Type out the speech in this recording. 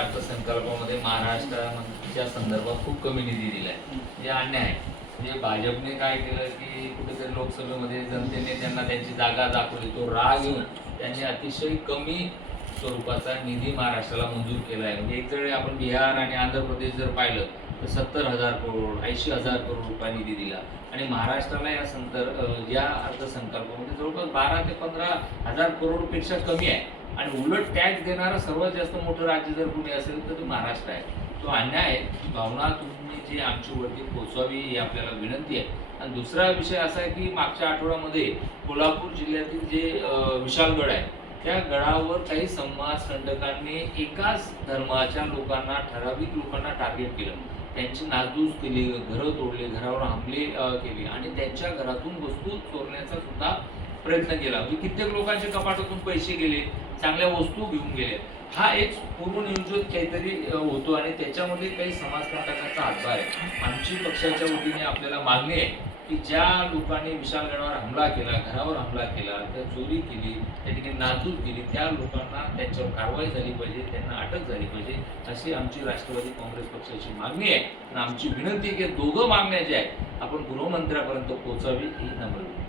अर्थसंकल्पामध्ये महाराष्ट्राच्या संदर्भात खूप कमी निधी दिलाय. जे अन्याय आहे. म्हणजे भाजपने काय केलं की कुठेतरी लोकसभेमध्ये जनतेने त्यांना त्यांची जागा दाखवली. तो राग येऊन त्यांनी अतिशय कमी स्वरूपाचा निधी महाराष्ट्राला मंजूर केला आहे. म्हणजे एक वेळी आपण बिहार आणि आंध्र प्रदेश जर पाहिलं तर सत्तर हजार करोड ऐंशी हजार करोड रुपये निधी दिला. आणि महाराष्ट्राला या संतर या अर्थसंकल्पामध्ये जवळपास बारा ते पंधरा हजार करोडपेक्षा कमी आहे. आणि उलट टॅक्स देणारं सर्वात जास्त मोठं राज्य जर कुणी असेल तर ते महाराष्ट्र आहे. तो अन्याय ही भावना तुम्ही जी आमची वरती पोचवावी ही आपल्याला विनंती आहे. आणि दुसरा विषय असा आहे की मागच्या आठवड्यामध्ये कोल्हापूर जिल्ह्यातील जे विशालगड आहे त्या गडावर काही समाज कंटकांनी एकाच धर्माच्या लोकांना ठराविक लोकांना टार्गेट केलं. त्यांची नासधूस केली घरं तोडले घरावर हमले केले. आणि त्यांच्या घरातून वस्तू चोरण्याचा सुद्धा प्रयत्न केला. म्हणजे कित्येक लोकांच्या कपाटातून पैसे गेले चांगल्या वस्तू घेऊन गेले. हा एक पूर्वनियोजित काहीतरी होतो आणि त्याच्यामध्ये काही समाजकंटकांचा हातभार आहे. आमची पक्षाच्या वतीने आपल्याला मागणी आहे की ज्या लोकांनी विशालगडावर हमला केला घरावर हमला केला त्या चोरी केली त्या ठिकाणी नाजूक केली त्या लोकांना त्यांच्यावर कारवाई झाली पाहिजे त्यांना अटक झाली पाहिजे अशी आमची राष्ट्रवादी काँग्रेस पक्षाची मागणी आहे. आणि आमची विनंती आहे की दोघं मागण्या ज्या आहेत आपण गृहमंत्र्यापर्यंत पोहोचावी ही नम्र विनंती